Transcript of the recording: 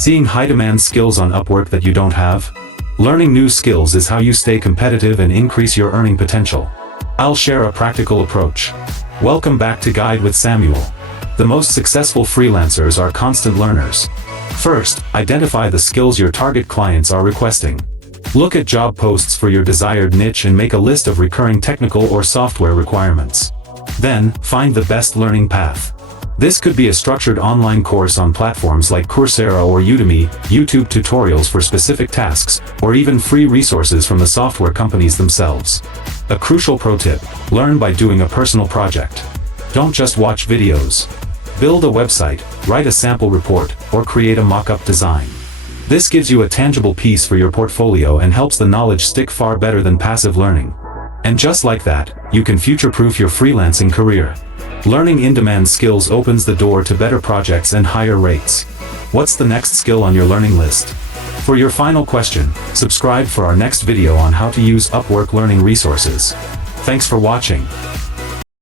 Seeing high-demand skills on Upwork that you don't have? Learning new skills is how you stay competitive and increase your earning potential. I'll share a practical approach. Welcome back to Guide with Samuel. The most successful freelancers are constant learners. First, identify the skills your target clients are requesting. Look at job posts for your desired niche and make a list of recurring technical or software requirements. Then, find the best learning path. This could be a structured online course on platforms like Coursera or Udemy, YouTube tutorials for specific tasks, or even free resources from the software companies themselves. A crucial pro tip: learn by doing a personal project. Don't just watch videos. Build a website, write a sample report, or create a mock-up design. This gives you a tangible piece for your portfolio and helps the knowledge stick far better than passive learning. And just like that, you can future-proof your freelancing career. Learning in-demand skills opens the door to better projects and higher rates. What's the next skill on your learning list? For your final question, subscribe for our next video on how to use Upwork learning resources. Thanks for watching.